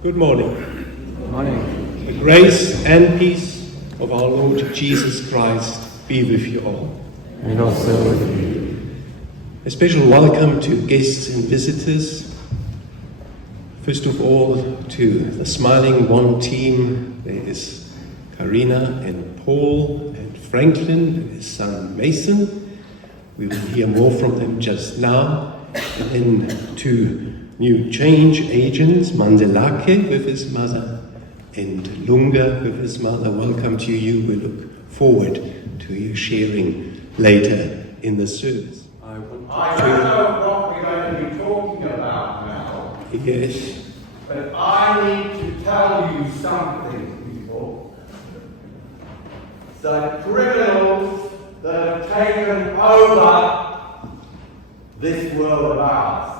Good morning. Good morning. The grace and peace of our Lord Jesus Christ be with you all. And also with you. A special welcome to guests and visitors. First of all, to the SmilingOne team. There is KARINA and Paul and Franklin and his son Mason. We will hear more from them just now. And then to new change agents, Mandilakhe with his mother and Lunga with his mother. Welcome to you. We look forward to you sharing later in the service. I don't know what we're going to be talking about now. Yes. But I need to tell you something, people. The criminals that have taken over this world of ours.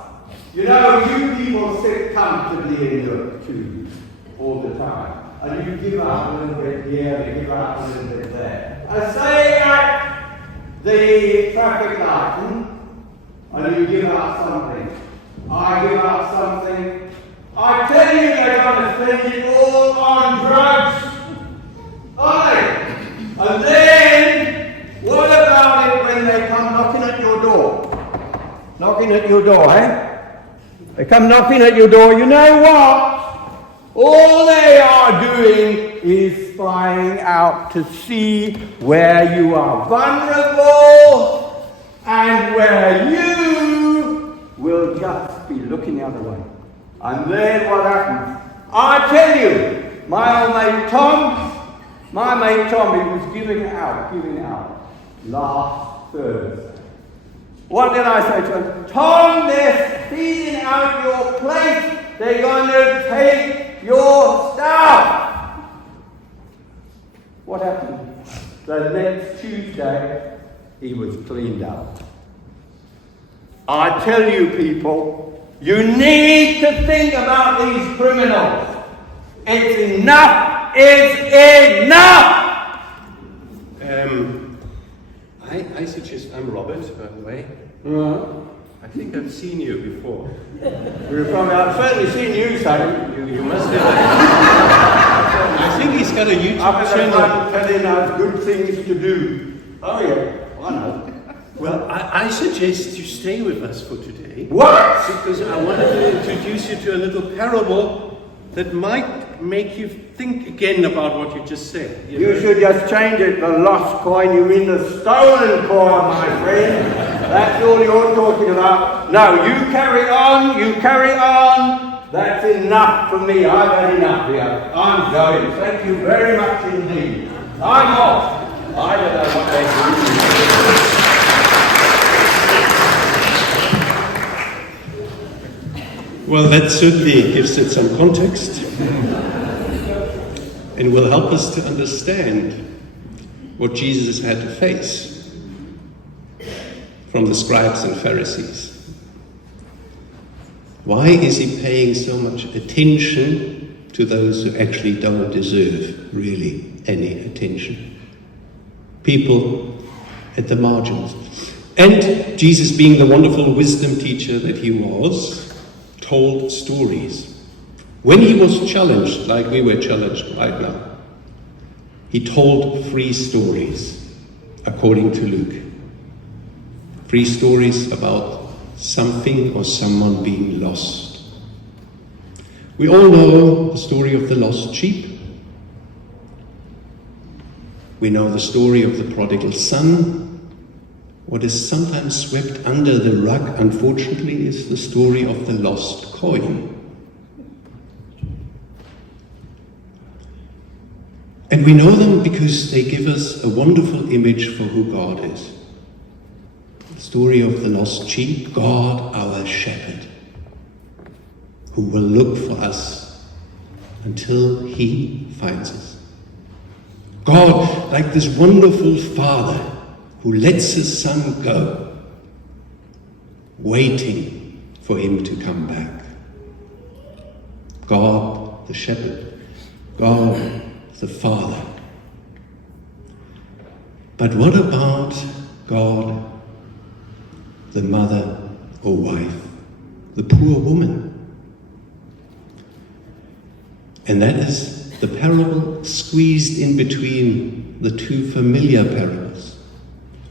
You know, you people sit comfortably in your tubes all the time. And you give up a little bit here, and give up a little bit there. I say at the traffic light, and you give up something. I give up something. I tell you they're going to spend it all on drugs. Aye. And then, what about it when they come knocking at your door? Knocking at your door, eh? They come knocking at your door, you know what? All they are doing is spying out to see where you are vulnerable and where you will just be looking the other way. And then what happens? I tell you, my old mate Tom, he was giving out last Thursday. What did I say to him? Tom, they're stealing out your place. They're going to take your stuff. What happened? The next Tuesday, he was cleaned up. I tell you people, you need to think about these criminals. It's enough. It's enough. I suggest, I'm Robert, by the way. I think I've seen you before. I've certainly seen you, son. You must have. I think he's got a YouTube channel. Telling us good things to do. Oh yeah, I know. Well, I suggest you stay with us for today. What? Because I wanted to introduce you to a little parable that might make you think again about what you just said. You should just change it. The lost coin, you mean the stolen coin, my friend. That's all you're talking about. No, you carry on. That's enough for me. I've had enough here. I'm going. Thank you very much indeed. I'm off. I don't know what they do. Well, that certainly gives it some context and will help us to understand what Jesus had to face from the scribes and Pharisees. Why is he paying so much attention to those who actually don't deserve really any attention? People at the margins. And Jesus, being the wonderful wisdom teacher that he was, told stories. When he was challenged, like we were challenged right now, he told 3 stories, according to Luke. 3 stories about something or someone being lost. We all know the story of the lost sheep. We know the story of the prodigal son. What is sometimes swept under the rug, unfortunately, is the story of the lost coin. And we know them because they give us a wonderful image for who God is. The story of the lost sheep, God our shepherd, who will look for us until he finds us. God, like this wonderful father, who lets his son go, waiting for him to come back. God the shepherd, God the father. But what about God the mother or wife, the poor woman? And that is the parable squeezed in between the two familiar parables.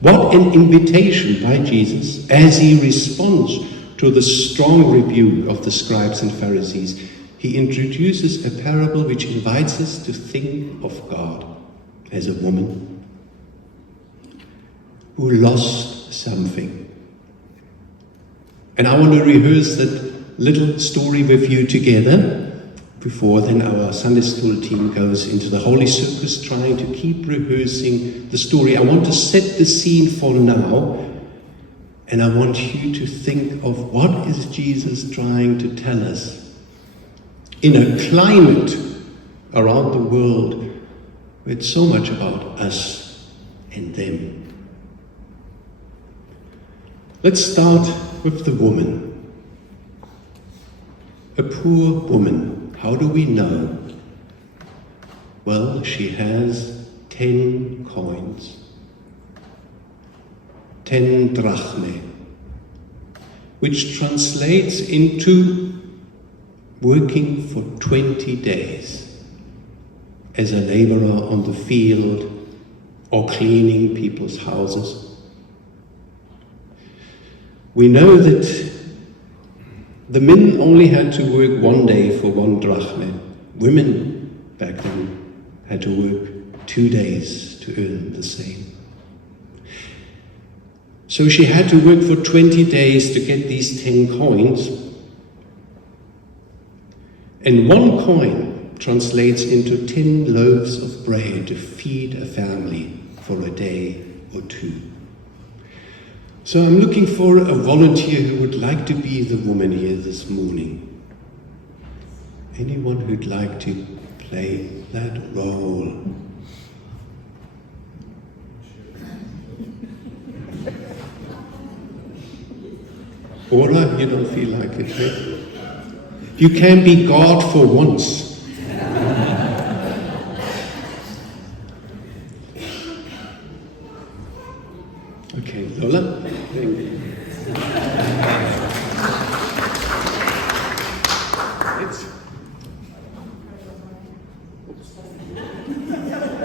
What an invitation by Jesus as he responds to the strong rebuke of the scribes and Pharisees. He introduces a parable which invites us to think of God as a woman who lost something. And I want to rehearse that little story with you together before then our Sunday school team goes into the Holy Circus trying to keep rehearsing the story. I want to set the scene for now, and I want you to think of what is Jesus trying to tell us in a climate around the world where it's so much about us and them. Let's start with the woman. A poor woman. How do we know? Well, she has 10 coins, 10 drachme, which translates into working for 20 days as a laborer on the field or cleaning people's houses. We know that the men only had to work 1 day for 1 drachme. Women back then had to work 2 days to earn the same. So she had to work for 20 days to get these 10 coins. And 1 coin translates into 10 loaves of bread to feed a family for a day or 2. So I'm looking for a volunteer who would like to be the woman here this morning. Anyone who'd like to play that role? Ora, you don't feel like it, right? You can be God for once. Okay, Lola. Thank you.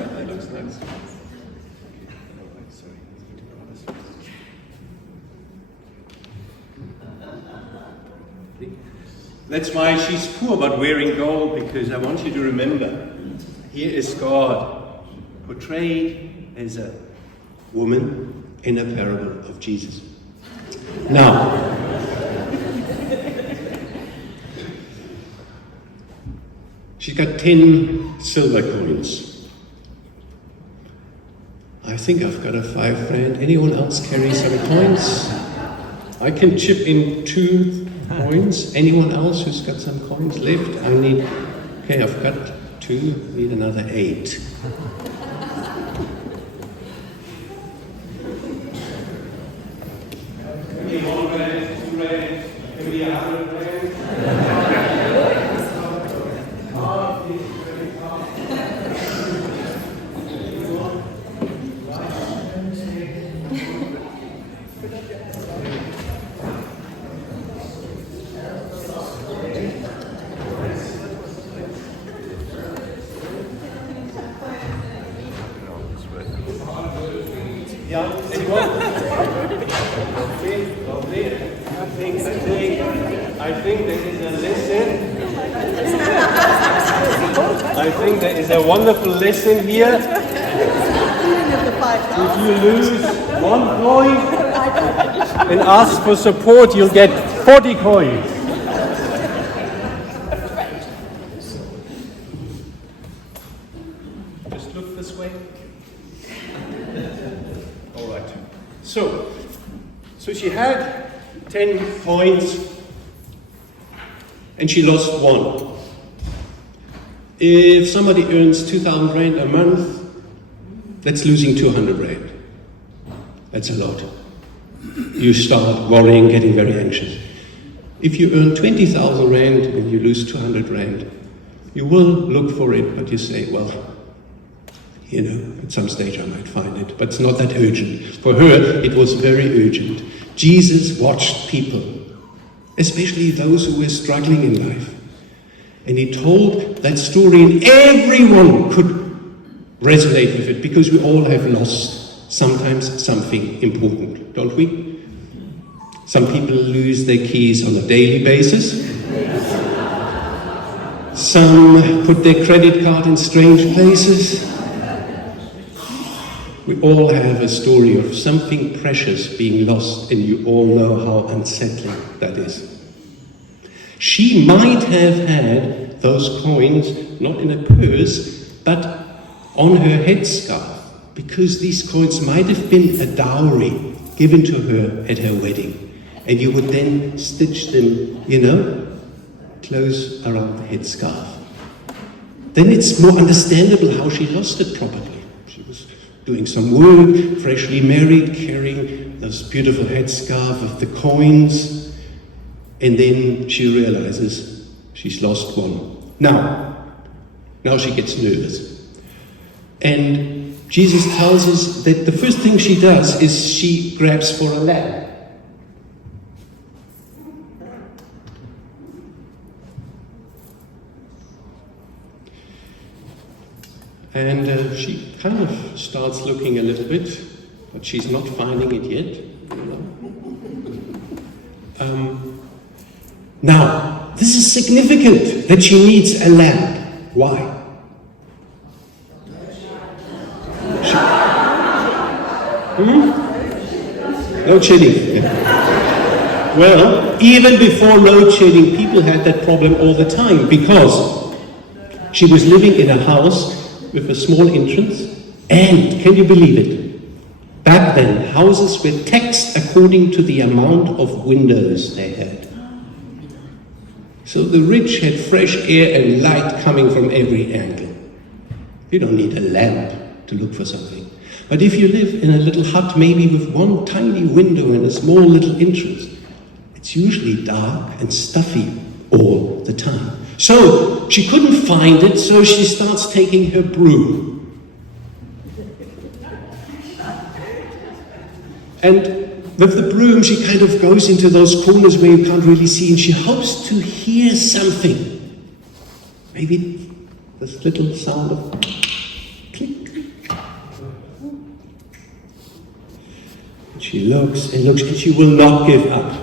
That looks nice. Sorry. That's why she's poor but wearing gold, because I want you to remember, here is God portrayed as a woman in a parable of Jesus. Now, she's got 10 silver coins. I think I've got a 5 rand. Anyone else carry some coins? I can chip in 2 coins. Anyone else who's got some coins left? Okay, I've got 2, need another 8. Yeah, anyone? Lovely. I think there is a lesson. I think there is a wonderful lesson here. If you lose 1 coin and ask for support, you'll get 40 coins. Just look this way. All right. So she had 10 coins and she lost 1. If somebody earns 2,000 rand a month, that's losing 200 rand. That's a lot. You start worrying, getting very anxious. If you earn 20,000 rand and you lose 200 rand, you will look for it, but you say, well, at some stage I might find it, but it's not that urgent. For her, it was very urgent. Jesus watched people, especially those who were struggling in life. And he told that story, and everyone could resonate with it, because we all have lost sometimes something important, don't we? Some people lose their keys on a daily basis. Some put their credit card in strange places. We all have a story of something precious being lost, and you all know how unsettling that is. She might have had those coins not in a purse, but on her headscarf, because these coins might have been a dowry given to her at her wedding. And you would then stitch them, close around the headscarf. Then it's more understandable how she lost it probably. She was doing some work, freshly married, carrying this beautiful headscarf with the coins, and then she realizes she's lost one. Now she gets nervous. And Jesus tells us that the first thing she does is she grabs for a lamp. And she kind of starts looking a little bit, but she's not finding it yet. Now, this is significant that she needs a lamp. Why? Load shedding. Yeah. Well, even before load shedding, people had that problem all the time, because she was living in a house with a small entrance, and can you believe it? Back then, houses were taxed according to the amount of windows they had. So the rich had fresh air and light coming from every angle. You don't need a lamp to look for something. But if you live in a little hut, maybe with one tiny window and a small little entrance, it's usually dark and stuffy all the time. So she couldn't find it, so she starts taking her broom. And with the broom, she kind of goes into those corners where you can't really see, and she hopes to hear something. Maybe this little sound of click. And she looks and looks, and she will not give up.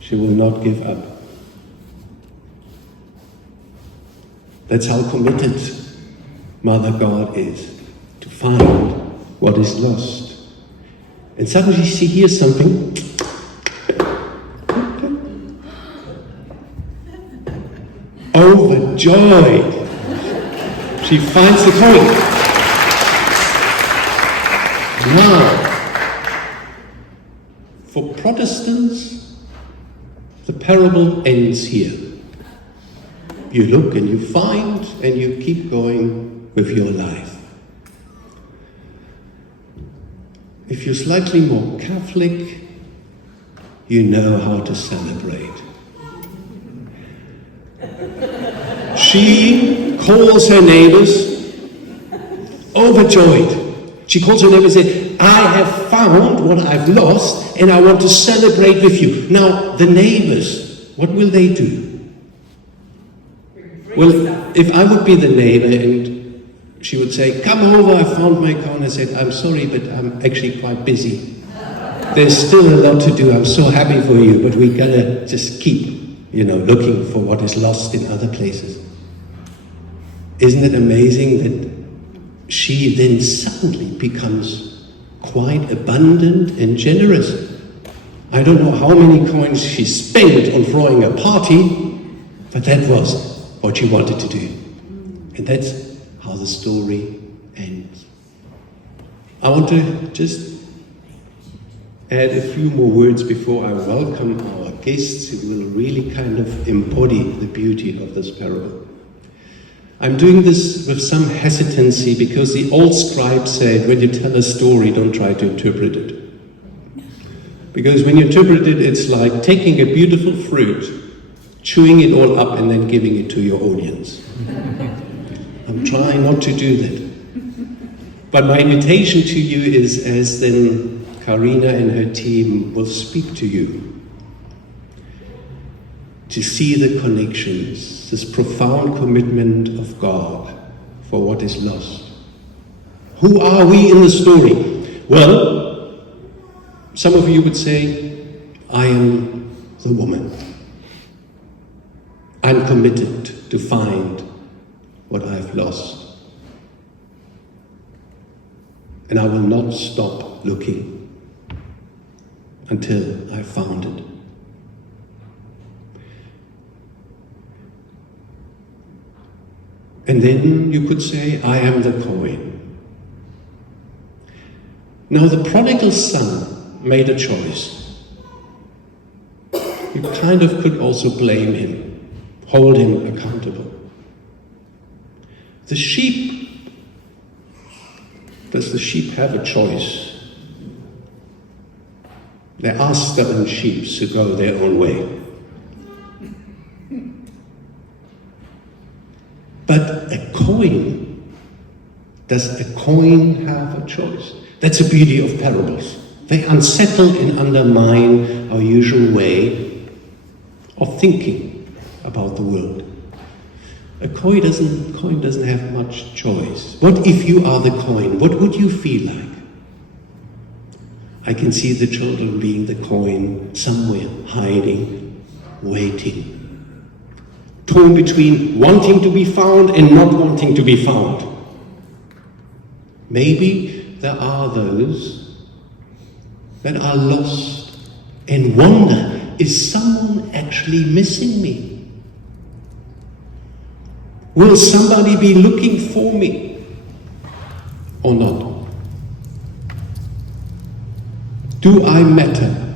She will not give up. That's how committed Mother God is to find what is lost. And suddenly she hears something. Overjoyed, she finds the coin. Now, for Protestants, the parable ends here. You look and you find and you keep going with your life. If you're slightly more Catholic, you know how to celebrate. She calls her neighbors, overjoyed. She calls her neighbors and says, I have found what I've lost and I want to celebrate with you. Now, the neighbors, what will they do? Well, if I would be the neighbor and she would say, come over, I found my car, and I said, I'm sorry, but I'm actually quite busy. There's still a lot to do. I'm so happy for you, but we gotta just keep, looking for what is lost in other places. Isn't it amazing that she then suddenly becomes quite abundant and generous? I don't know how many coins she spent on throwing a party, but that was what she wanted to do. And that's how the story ends. I want to just add a few more words before I welcome our guests who will really kind of embody the beauty of this parable. I'm doing this with some hesitancy because the old scribe said, when you tell a story, don't try to interpret it. Because when you interpret it, it's like taking a beautiful fruit, chewing it all up and then giving it to your audience. I'm trying not to do that. But my invitation to you is, as then KARINA and her team will speak to you, to see the connections, this profound commitment of God for what is lost. Who are we in the story? Well, some of you would say, I am the woman. I'm committed to find what I've lost. And I will not stop looking until I've found it. And then you could say, I am the coin. Now the prodigal son made a choice. You kind of could also blame him, hold him accountable. The sheep, does the sheep have a choice? There are stubborn sheep who go their own way. But a coin, does a coin have a choice? That's the beauty of parables. They unsettle and undermine our usual way of thinking about the world. A coin doesn't have much choice. What if you are the coin? What would you feel like? I can see the children being the coin, somewhere hiding, waiting. Torn between wanting to be found and not wanting to be found. Maybe there are those that are lost and wonder, is someone actually missing me? Will somebody be looking for me or not? Do I matter?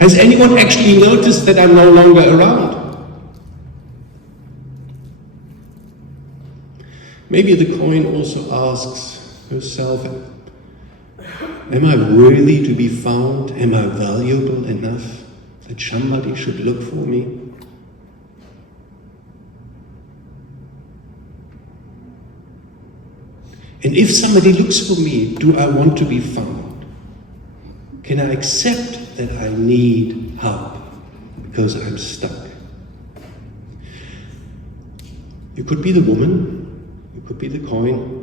Has anyone actually noticed that I'm no longer around? Maybe the coin also asks herself, am I worthy to be found? Am I valuable enough that somebody should look for me? And if somebody looks for me, do I want to be found? Can I accept that I need help because I'm stuck? You could be the woman. You could be the coin.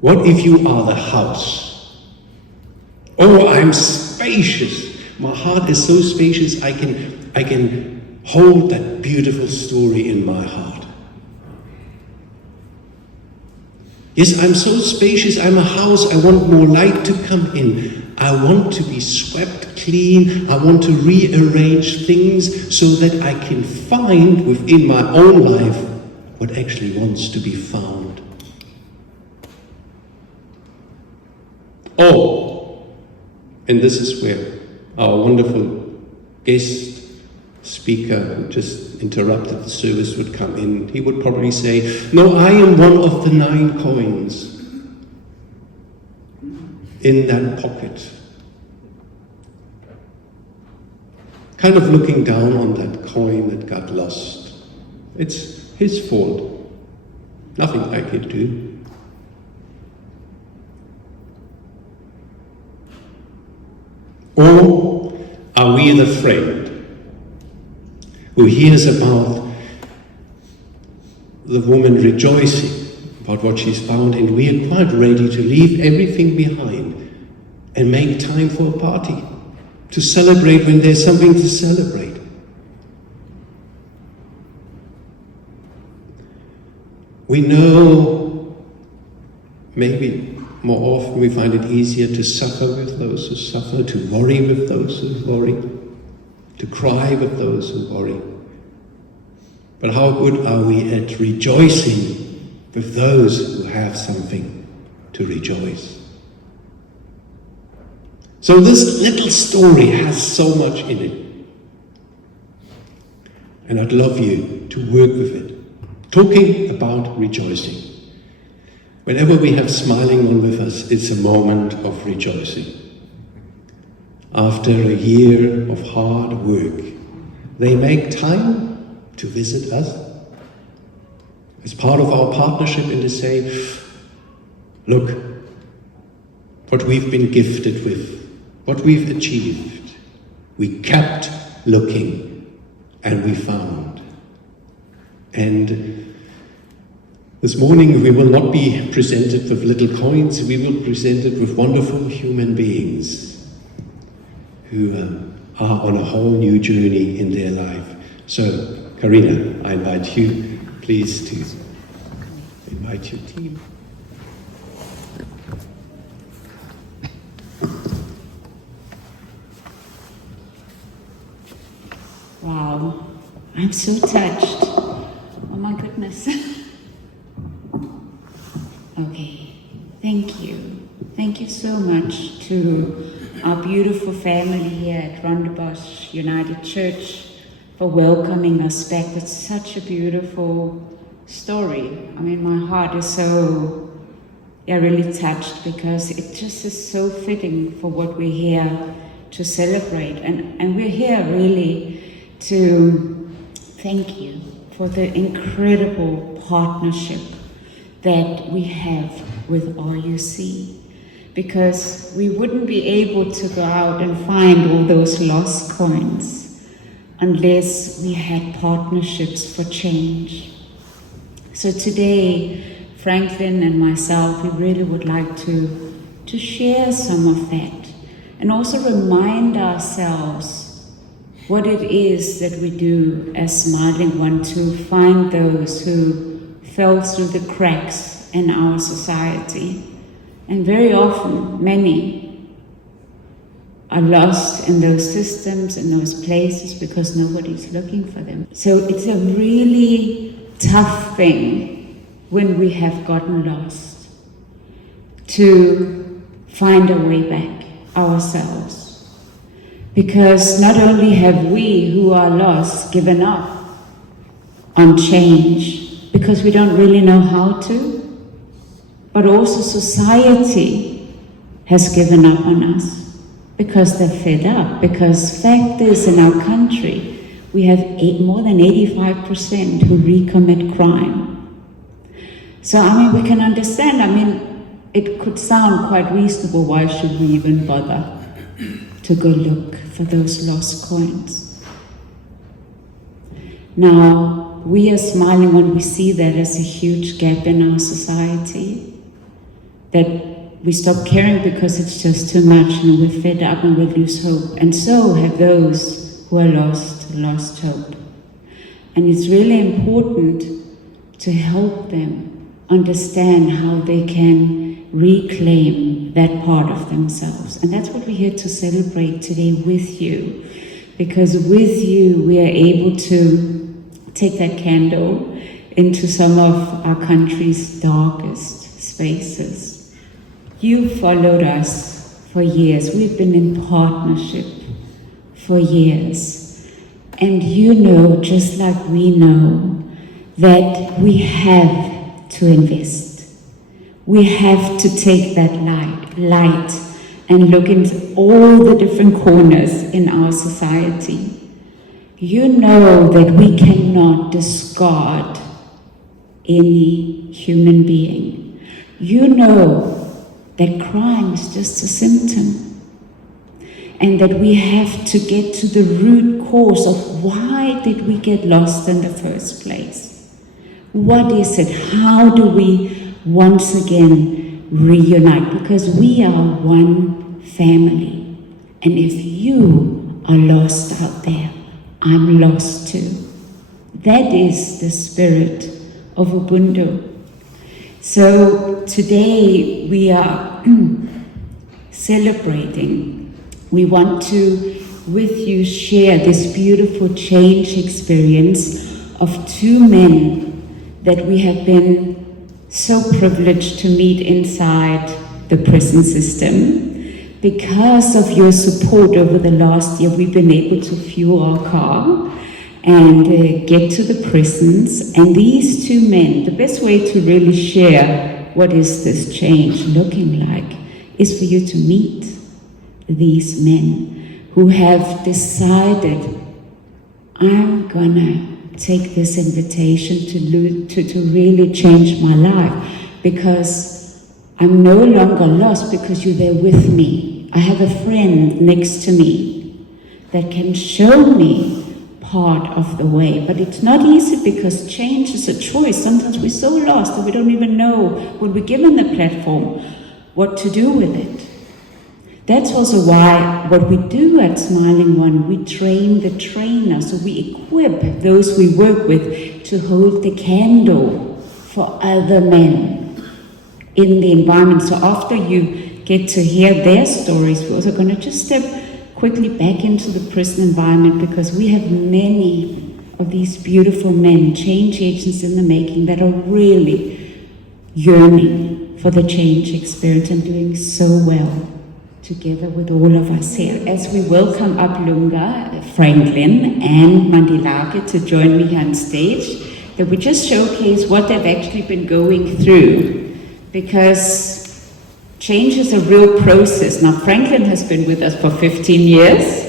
What if you are the house? Oh, I'm spacious. My heart is so spacious I can hold that beautiful story in my heart. Yes, I'm so spacious, I'm a house, I want more light to come in. I want to be swept clean, I want to rearrange things so that I can find within my own life what actually wants to be found. Oh, and this is where our wonderful guest speaker who just interrupted the service would come in. He would probably say, no, I am one of the 9 coins in that pocket. Kind of looking down on that coin that got lost. It's his fault. Nothing I could do. Or are we the friend who hears about the woman rejoicing about what she's found, and we are quite ready to leave everything behind and make time for a party, to celebrate when there's something to celebrate? We know maybe more often we find it easier to suffer with those who suffer, to worry with those who worry, to cry with those who worry. But how good are we at rejoicing with those who have something to rejoice? So this little story has so much in it. And I'd love you to work with it. Talking about rejoicing. Whenever we have SmilingOne with us, it's a moment of rejoicing. After a year of hard work, they make time to visit us as part of our partnership and to say, look, what we've been gifted with, what we've achieved, we kept looking and we found. And this morning we will not be presented with little coins, we will be presented with wonderful human beings who are on a whole new journey in their life. So, KARINA, I invite you, please, to invite your team. Wow, I'm so touched. Oh my goodness. Okay, thank you. Thank you so much to our beautiful family here at Rondebosch United Church for welcoming us back with such a beautiful story. I mean, my heart is so, really touched because it just is so fitting for what we're here to celebrate. And we're here really to thank you for the incredible partnership that we have with RUC, because we wouldn't be able to go out and find all those lost coins unless we had partnerships for change. So today, Franklin and myself, we really would like to share some of that and also remind ourselves what it is that we do as SmilingOne to find those who fell through the cracks in our society. And very often, many are lost in those systems, in those places, because nobody's looking for them. So it's a really tough thing when we have gotten lost to find a way back ourselves. Because not only have we who are lost given up on change because we don't really know how to, but also society has given up on us because they're fed up. Because fact is, in our country, we have more than 85% who recommit crime. So, I mean, we can understand, it could sound quite reasonable, why should we even bother to go look for those lost coins? Now, we as SmilingOne, we see that as a huge gap in our society, that we stop caring because it's just too much and we're fed up and we lose hope. And so have those who are lost hope. And it's really important to help them understand how they can reclaim that part of themselves. And that's what we're here to celebrate today with you. Because with you, we are able to take that candle into some of our country's darkest spaces. You followed us for years. We've been in partnership for years. And you know, just like we know, that we have to invest. We have to take that light and look into all the different corners in our society. You know that we cannot discard any human being. You know that crime is just a symptom, and that we have to get to the root cause of why did we get lost in the first place? What is it? How do we once again reunite? Because we are one family, and if you are lost out there, I'm lost too. That is the spirit of Ubuntu. So today we are celebrating. We want to, with you, share this beautiful change experience of two men that we have been so privileged to meet inside the prison system. Because of your support over the last year, we've been able to fuel our car and get to the prisons. And these two men, the best way to really share what is this change looking like is for you to meet these men who have decided, I'm gonna take this invitation to really change my life, because I'm no longer lost because you're there with me. I have a friend next to me that can show me part of the way. But it's not easy because change is a choice. Sometimes we're so lost that we don't even know, when we're given the platform, what to do with it. That's also why what we do at SmilingOne, we train the trainer. So we equip those we work with to hold the candle for other men in the environment. So after you get to hear their stories, we're also going to just step quickly back into the prison environment, because we have many of these beautiful men, change agents in the making, that are really yearning for the change experience and doing so well together with all of us here. As we welcome up Lunga, Franklin and Mandilakhe to join me here on stage, that we just showcase what they've actually been going through, because change is a real process. Now, Franklin has been with us for 15 years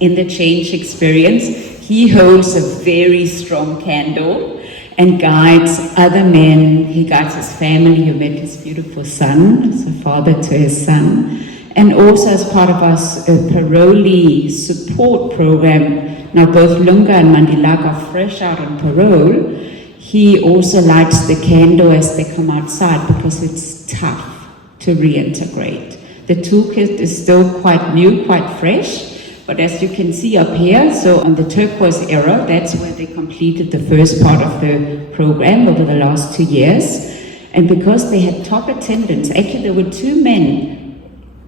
in the change experience. He holds a very strong candle and guides other men. He guides his family. You met his beautiful son, as a father to his son. And also as part of our parolee support program, now both Lunga and Mandilakhe are fresh out on parole. He also lights the candle as they come outside, because it's tough to reintegrate. The toolkit is still quite new, quite fresh. But as you can see up here, so on the turquoise era, that's where they completed the first part of the program over the last 2 years. And because they had top attendance, actually there were 2 men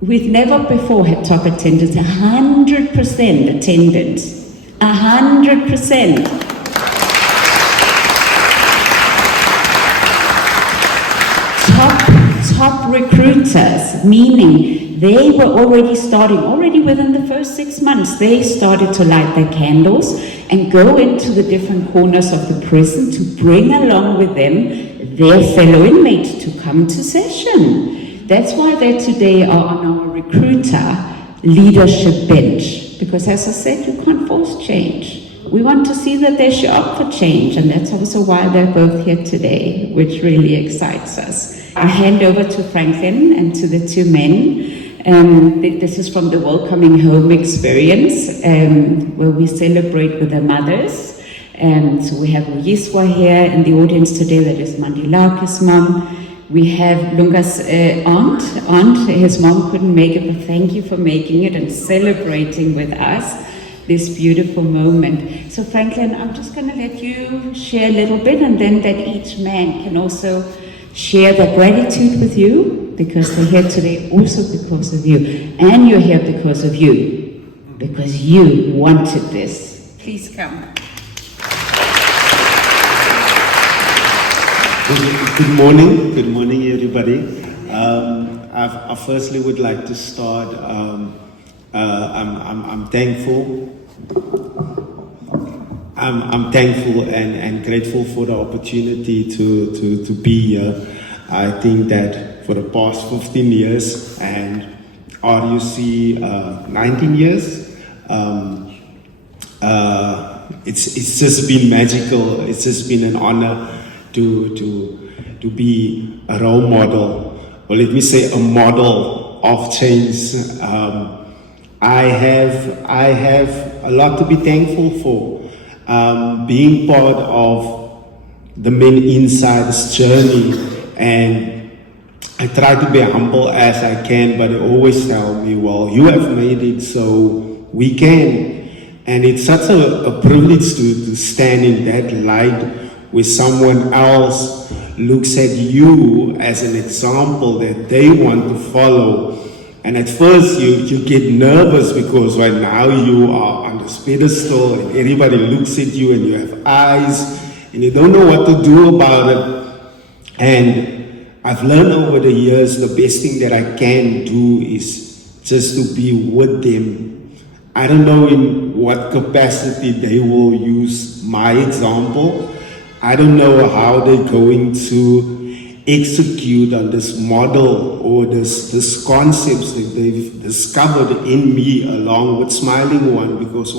we've never before had top attendance, 100% attendance, 100%. Top recruiters, meaning they were already within the first 6 months, they started to light their candles and go into the different corners of the prison to bring along with them their fellow inmates to come to session. That's why they today are on our recruiter leadership bench, because as I said, you can't force change. We want to see that they show up for change, and that's also why they're both here today, which really excites us. I hand over to Franklin and to the 2 men. This is from the Welcoming Home experience, where we celebrate with their mothers. So we have Uyiswa here in the audience today, that is Mandilakhe's mom. We have Lunga's aunt. His mom couldn't make it, but thank you for making it and celebrating with us this beautiful moment. So Franklin, I'm just going to let you share a little bit, and then that each man can also share their gratitude with you, because they're here today also because of you, and you're here because of you, because you wanted this. Please come. Good morning everybody. I firstly would like to start, I'm thankful. I'm thankful and grateful for the opportunity to be here. I think that for the past 15 years and RUC 19 years, it's just been magical. It's just been an honor to be a role model, or let me say a model of change. I have a lot to be thankful for. Being part of the Men Inside's journey, and I try to be humble as I can, but they always tell me, well, you have made it, so we can. And it's such a privilege to stand in that light where someone else looks at you as an example that they want to follow. And at first you get nervous, because right now you are on this pedestal and everybody looks at you and you have eyes and you don't know what to do about it. And I've learned over the years, the best thing that I can do is just to be with them. I don't know in what capacity they will use my example. I don't know how they're going to execute on this model or this concepts that they've discovered in me along with SmilingOne, because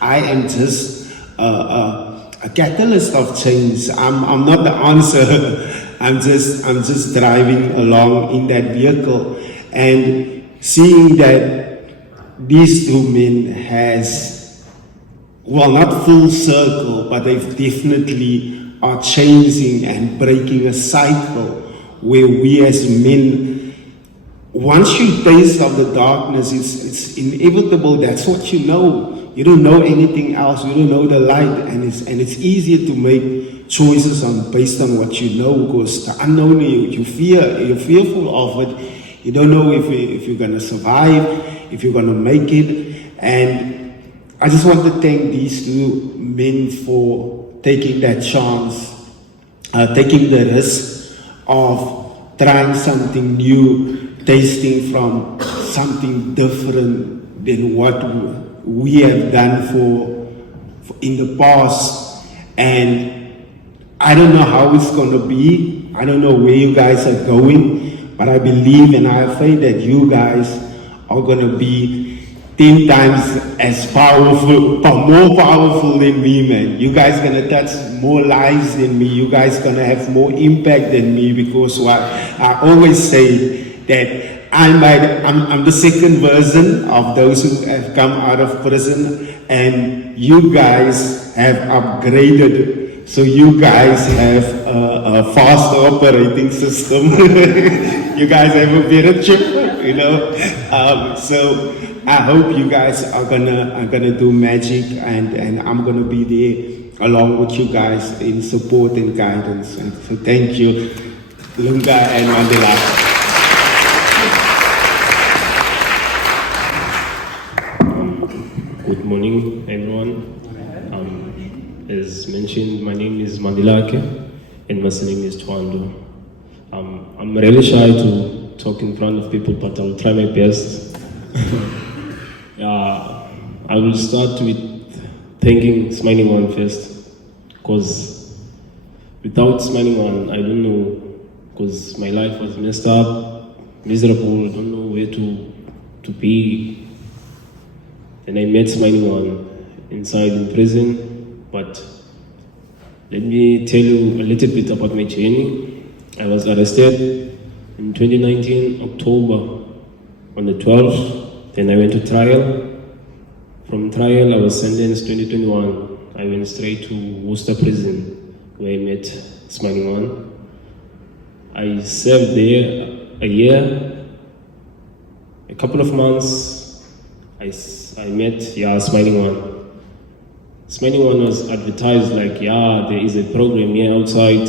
I am just a catalyst of change. I'm not the answer. I'm just driving along in that vehicle and seeing that these 2 men has well, not full circle, but they definitely are changing and breaking a cycle where we as men, once you taste of the darkness, it's inevitable. That's what you know. You don't know anything else. You don't know the light, and it's easier to make choices based on what you know, because the unknown, you're fearful of it. You don't know if you're gonna survive, if you're gonna make it. And I just want to thank these two men for taking that chance, taking the risk of trying something new, tasting from something different than what we have done for in the past. And I don't know how it's going to be. I don't know where you guys are going, but I believe and I have faith that you guys are going to be 10 times as powerful, more powerful than me, man. You guys are going to touch more lives than me. You guys are going to have more impact than me, because what I always say that I'm the second version of those who have come out of prison, and you guys have upgraded. So you guys have a faster operating system. You guys have a better chip, you know. So I hope you guys are gonna do magic, and I'm gonna be there along with you guys in support and guidance. And so thank you, Lunga and Mandilakhe. Good morning, everyone. As mentioned, my name is Mandilakhe, and my surname is Twando. I'm really shy to talk in front of people, but I'll try my best. I will start with thanking SmilingOne first, because without SmilingOne, I don't know, because my life was messed up, miserable, I don't know where to be. And I met SmilingOne inside in prison. But let me tell you a little bit about my journey. I was arrested in 2019, October, on the 12th. Then I went to trial. From trial, I was sentenced 2021. I went straight to Worcester prison, where I met SmilingOne. I served there a year, a couple of months. I met SmilingOne. SmilingOne was advertised like, there is a program here outside.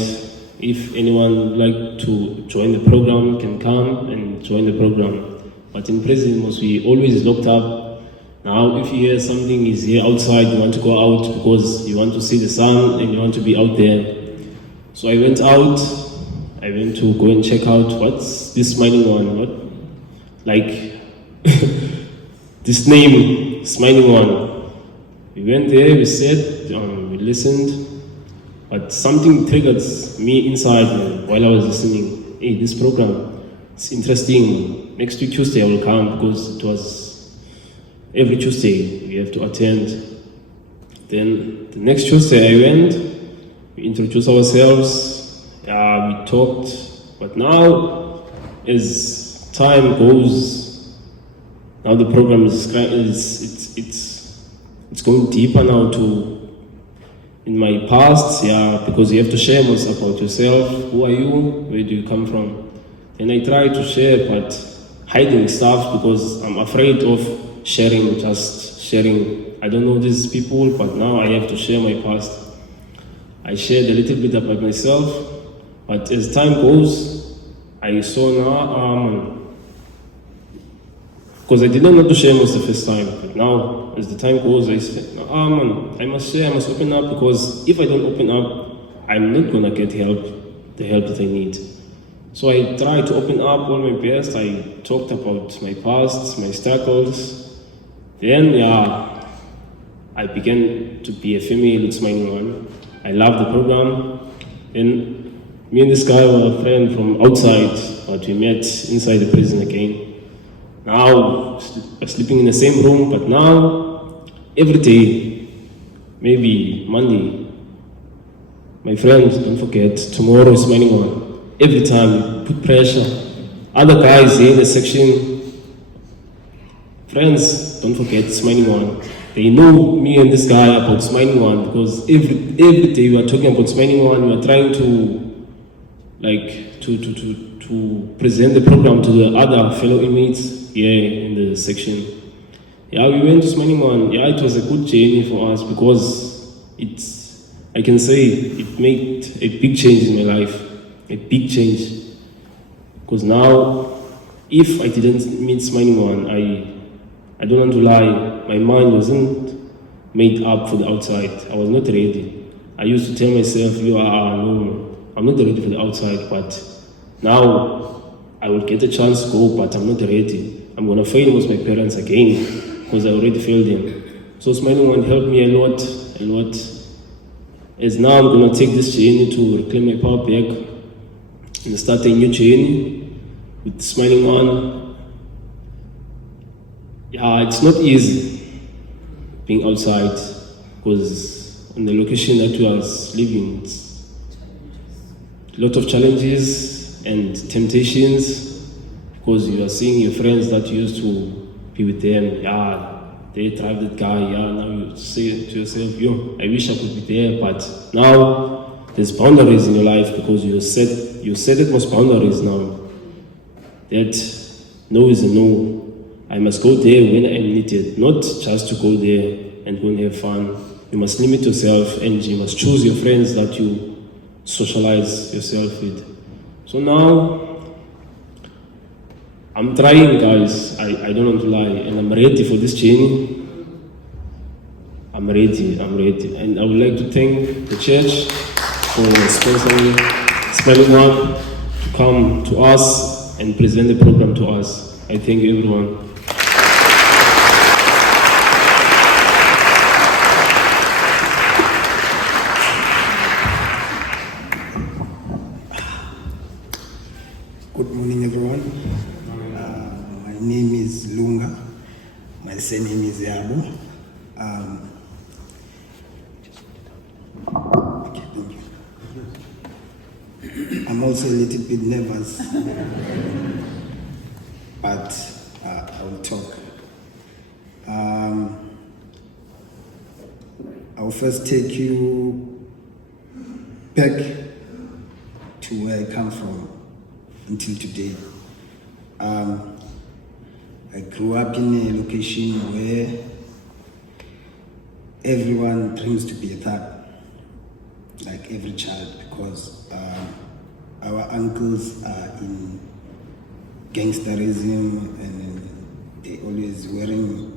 If anyone would like to join the program, can come and join the program. But in prison, we always locked up. Now, if you hear something is here outside, you want to go out because you want to see the sun and you want to be out there. So I went out. I went to go and check out what's this SmilingOne. What, like this name, SmilingOne. We went there, we sat, we listened, but something triggered me inside while I was listening. Hey, this program, it's interesting. Next week Tuesday I will come, because it was every Tuesday we have to attend. Then the next Tuesday I went, we introduced ourselves, we talked, but now as time goes, now the program it's going deeper now to in my past, because you have to share most about yourself. Who are you? Where do you come from? And I try to share, but hiding stuff because I'm afraid of sharing, just sharing. I don't know these people, but now I have to share my past. I shared a little bit about myself, but as time goes, I saw now, because I didn't want to share most the first time, but now, as the time goes, I said, I must share, I must open up, because if I don't open up, I'm not gonna get help, the help that I need. So I tried to open up all my best. I talked about my past, my struggles. Then, I began to be a female with SmilingOne. I love the program. And me and this guy were a friend from outside, but we met inside the prison again. Now, we're sleeping in the same room, but now, every day, maybe Monday, my friends, don't forget, tomorrow is SmilingOne. Every time, we put pressure. Other guys here in the section, friends, don't forget SmilingOne. They know me and this guy about SmilingOne because every day we are talking about SmilingOne. We are trying to to present the program to the other fellow inmates here in the section. Yeah, we went to SmilingOne. Yeah, it was a good journey for us because I can say it made a big change in my life, a big change. Because now, if I didn't meet SmilingOne, I don't want to lie, my mind wasn't made up for the outside. I was not ready. I used to tell myself, no, I'm not ready for the outside, but now I will get a chance to go, but I'm not ready. I'm going to fail with my parents again because I already failed them. So SmilingOne helped me a lot. As now I'm going to take this journey to reclaim my power back and start a new journey with SmilingOne. Yeah, it's not easy being outside because in the location that we are living, it's a lot of challenges and temptations because you are seeing your friends that you used to be with them. Yeah, they drive that guy. Yeah, now you say to yourself, I wish I could be there, but now there's boundaries in your life because you set it most boundaries now. That no is a no. I must go there when I'm needed, not just to go there and go and have fun. You must limit yourself and you must choose your friends that you socialize yourself with. So now, I'm trying, guys. I don't want to lie, and I'm ready for this journey. I'm ready. And I would like to thank the church for sponsoring SmilingOne to come to us and present the program to us. I thank everyone. Good morning, everyone. My name is Lunga. My surname is Yabo. Okay, thank you. I'm also a little bit nervous, but I will talk. I'll first take you back to where I come from until today. I grew up in a location where everyone dreams to be a thug, like every child, because our uncles are in gangsterism and they always wearing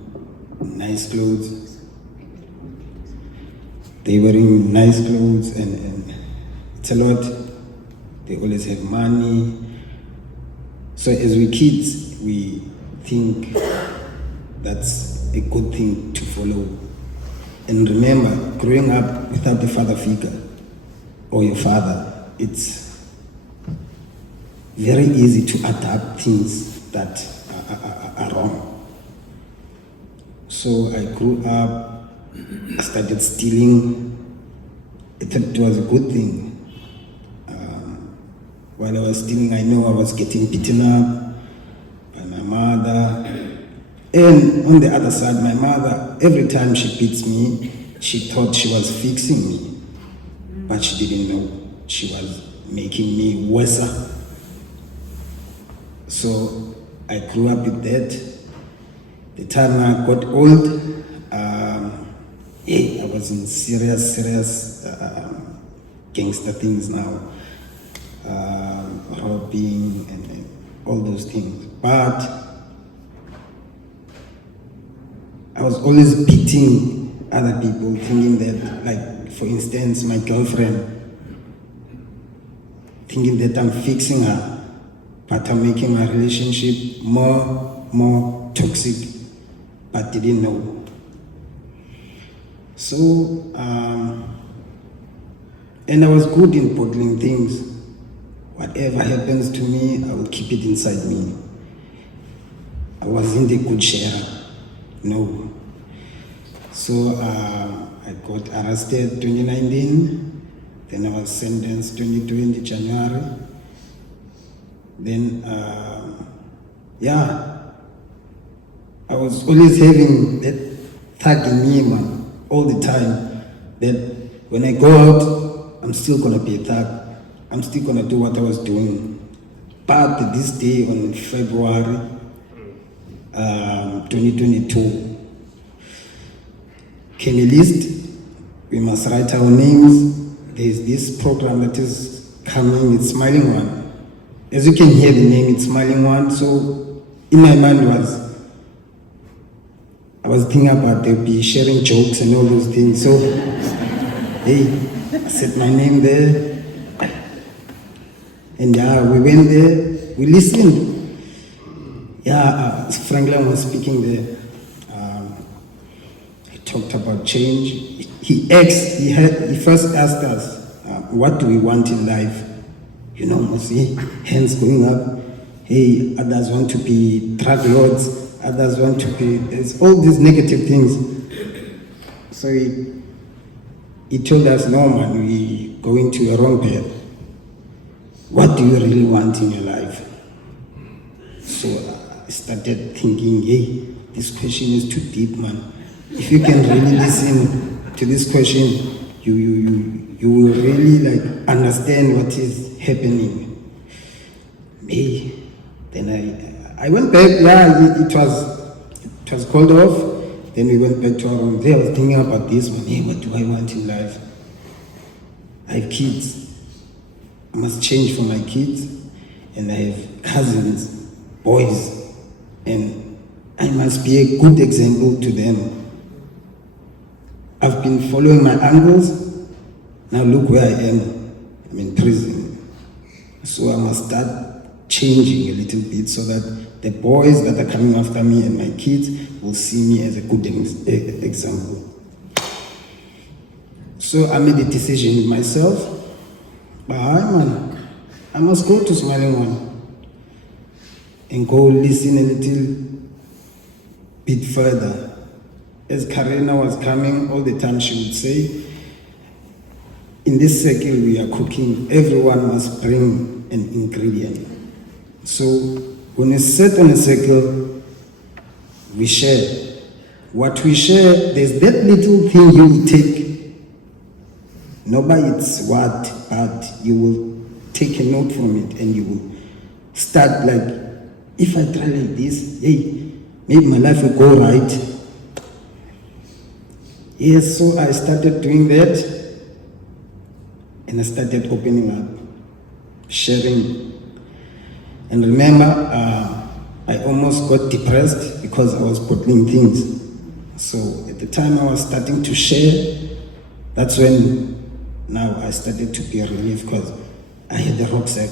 nice clothes. They wearing nice clothes and it's a lot. They always have money. So as we kids, we think that's a good thing to follow. And remember, growing up without a father figure or your father, it's very easy to adapt things that are wrong. So I grew up, I started stealing. I thought it was a good thing. While I was stealing, I know I was getting beaten up by my mother. And on the other side, my mother, every time she beats me, she thought she was fixing me. But she didn't know. She was making me worse. So I grew up with that. The time I got old, I was in serious gangster things now. Robbing and all those things. But I was always beating other people, thinking that, like, for instance, my girlfriend, thinking that I'm fixing her, but I'm making my relationship more toxic, but didn't know. So, and I was good in bottling things. Whatever happens to me, I will keep it inside me. I wasn't a good sharer, no. So I got arrested 2019, then I was sentenced 2020 January. Then, I was always having that thug in me, man, all the time. That when I go out, I'm still gonna be a thug. I'm still gonna do what I was doing. But this day on February 2022, came a list. We must write our names. There's this program that is coming, it's SmilingOne. As you can hear the name, it's SmilingOne. So in my mind I was thinking about they'll be sharing jokes and all those things. So, hey, I set my name there. And we went there, we listened. Franklin was speaking there. He talked about change. He first asked us, what do we want in life? You know, mostly hands going up. Hey, others want to be drug lords. Others want to be, there's all these negative things. So he told us, no man, we going to a wrong path. What do you really want in your life? So I started thinking, hey, this question is too deep, man. If you can really listen to this question, you will really like understand what is happening. Hey, then I went back. It was called off. Then we went back to our room. There I was thinking about this one. Hey, what do I want in life? I have kids. I must change for my kids, and I have cousins, boys, and I must be a good example to them. I've been following my uncles. Now look where I am. I'm in prison. So I must start changing a little bit so that the boys that are coming after me and my kids will see me as a good example. So I made a decision with myself. But man, I must go to SmilingOne and go listen a little bit further. As KARINA was coming, all the time she would say, in this circle we are cooking, everyone must bring an ingredient. So when we sit on a circle, we share. What we share, there's that little thing you will take. Nobody it's what, but you will take a note from it and you will start like, if I try like this, hey, maybe my life will go right. Yes, so I started doing that and I started opening up, sharing. And remember, I almost got depressed because I was bottling things. So at the time I was starting to share, that's when now I started to be a relief because I had the rucksack,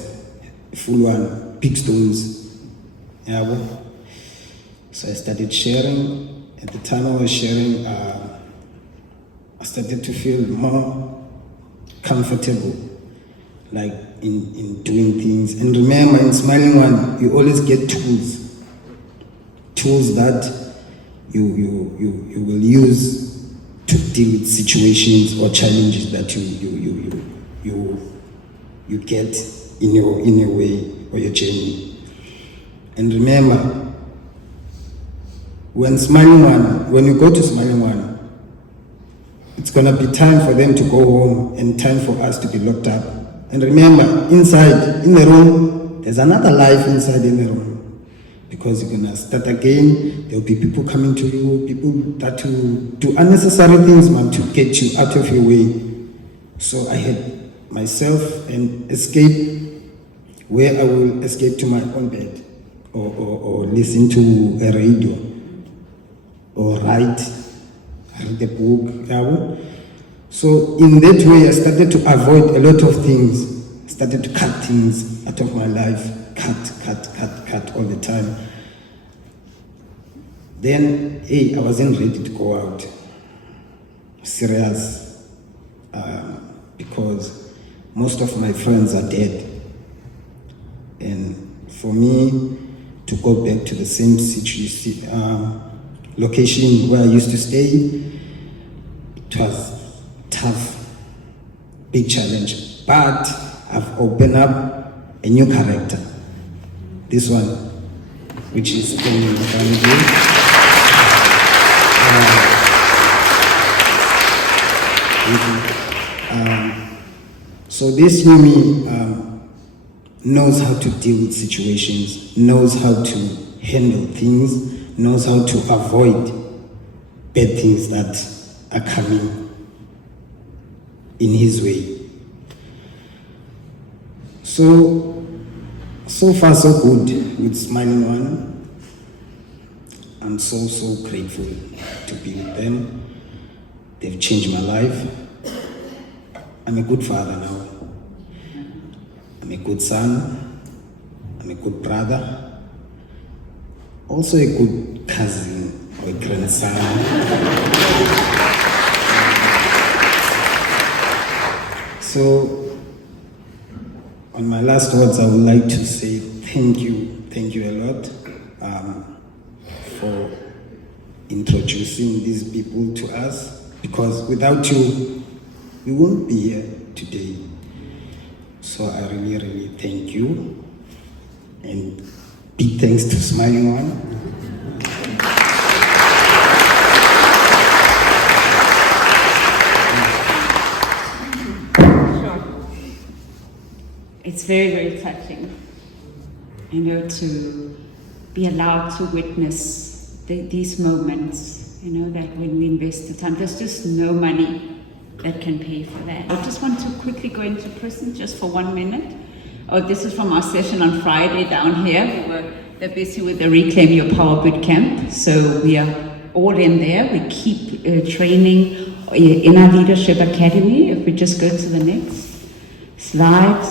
a full one, big stones. Yeah, so I started sharing. At the time I was sharing, I started to feel more comfortable, like in doing things. And remember, in SmilingOne, you always get tools that you will use to deal with situations or challenges that you get in your way or your journey. And remember, when you go to SmilingOne, it's gonna be time for them to go home and time for us to be locked up. And remember, inside, in the room, there's another life inside in the room. Because you're gonna start again, there'll be people coming to you, people that will do unnecessary things, man, to get you out of your way. So I had myself an escape where I will escape to my own bed or listen to a radio or read a book. So in that way, I started to avoid a lot of things. I started to cut things out of my life. Cut all the time. Then, hey, I wasn't ready to go out. Serious. Because most of my friends are dead. And for me to go back to the same location where I used to stay, it was tough, big challenge. But I've opened up a new character. This one, which is SmilingOne Family. Thank you. So this Yumi knows how to deal with situations, knows how to handle things, knows how to avoid bad things that are coming in his way. So far so good with SmilingOne. I'm so grateful to be with them. They've changed my life. I'm a good father now. I'm a good son. I'm a good brother. Also a good cousin or a grandson. So, on my last words, I would like to say thank you a lot for introducing these people to us, because without you, we won't be here today. So I really thank you, and big thanks to SmilingOne. It's very touching, to be allowed to witness these moments, that when we invest the time, there's just no money that can pay for that. I just want to quickly go into prison just for 1 minute. Oh, this is from our session on Friday down here. They're busy with the Reclaim Your Power Bootcamp, so we are all in there. We keep training in our Leadership Academy. If we just go to the next slide,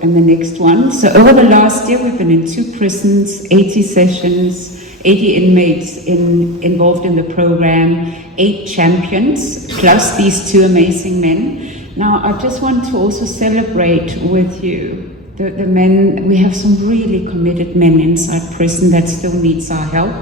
and the next one. So over the last year, we've been in 2 prisons, 80 sessions, 80 inmates involved in the program, 8 champions, plus these 2 amazing men. Now, I just want to also celebrate with you the men. We have some really committed men inside prison that still needs our help.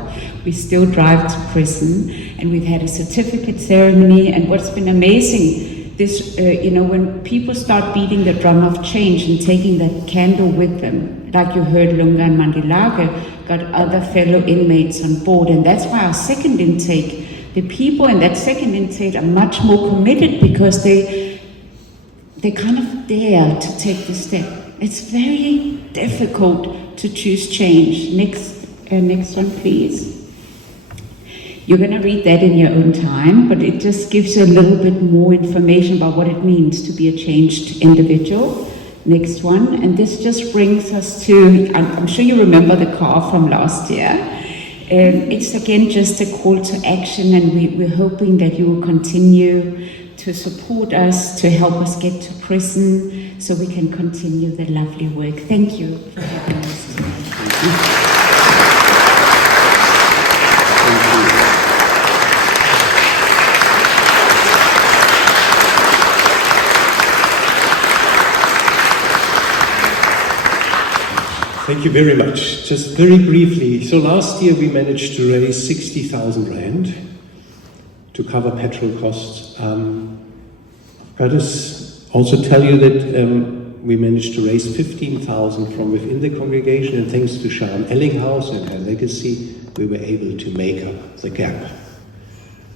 We still drive to prison, and we've had a certificate ceremony, and what's been amazing, this, when people start beating the drum of change and taking that candle with them, like you heard Lunga and Mandilakhe got other fellow inmates on board, and that's why our second intake, the people in that second intake are much more committed, because they kind of dare to take the step. It's very difficult to choose change. Next one, please. You're going to read that in your own time, but it just gives you a little bit more information about what it means to be a changed individual. Next one, and this just brings us to, I'm sure you remember the car from last year. It's again just a call to action, and we're hoping that you will continue to support us, to help us get to prison, so we can continue the lovely work. Thank you for having us today. Thank you. Thank you very much. Just very briefly, so last year we managed to raise 60,000 Rand to cover petrol costs. Let us also tell you that we managed to raise 15,000 from within the congregation, and thanks to Sharon Ellinghaus and her legacy, we were able to make up the gap.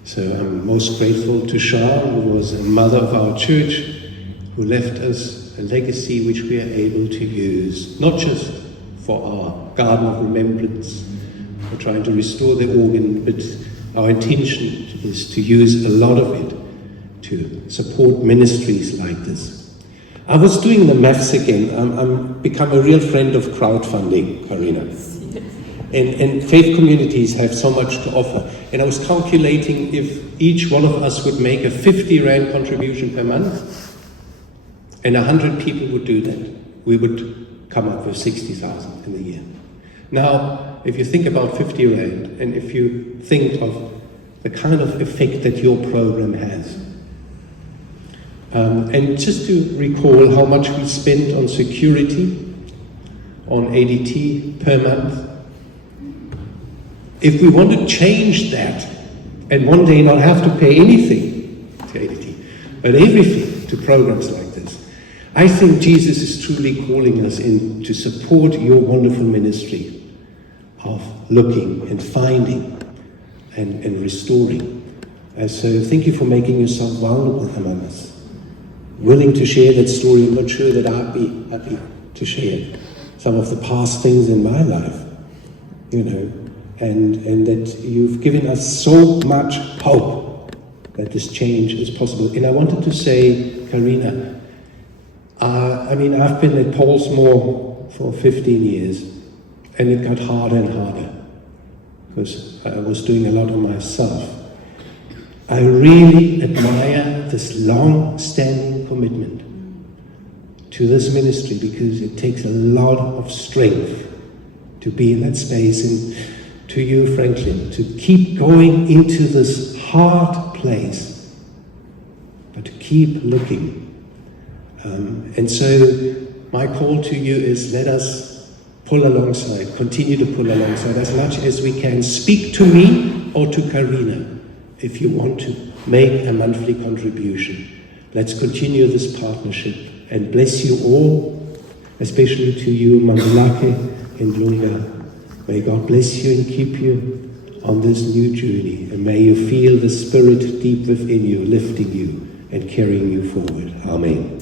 So I'm most grateful to Sharon, who was a mother of our church, who left us a legacy which we are able to use, not just for our garden of remembrance, for trying to restore the organ, but our intention is to use a lot of it to support ministries like this. I was doing the maths again. I'm become a real friend of crowdfunding, KARINA. And faith communities have so much to offer. And I was calculating if each one of us would make a 50 Rand contribution per month, and 100 people would do that, we would come up with 60,000 in a year. Now, if you think about 50 Rand, and if you think of the kind of effect that your program has, and just to recall how much we spend on security, on ADT per month, if we want to change that, and one day not have to pay anything to ADT, but everything to programs like this, I think Jesus is truly calling us in to support your wonderful ministry of looking and finding and restoring So thank you for making yourself vulnerable among us. Willing to share that story. I'm not sure that I'd be happy to share some of the past things in my life, you know, and that you've given us so much hope that this change is possible. And I wanted to say, KARINA, I mean, I've been at Pollsmoor for 15 years, and it got harder and harder because I was doing a lot on myself. I really admire this long-standing commitment to this ministry because it takes a lot of strength to be in that space, and to you, Franklin, to keep going into this hard place, but to keep looking. And so my call to you is, let us pull alongside, continue to pull alongside as much as we can. Speak to me or to KARINA if you want to make a monthly contribution. Let's continue this partnership, and bless you all, especially to you, Mandilakhe and Lunga. May God bless you and keep you on this new journey, and may you feel the Spirit deep within you, lifting you and carrying you forward. Amen.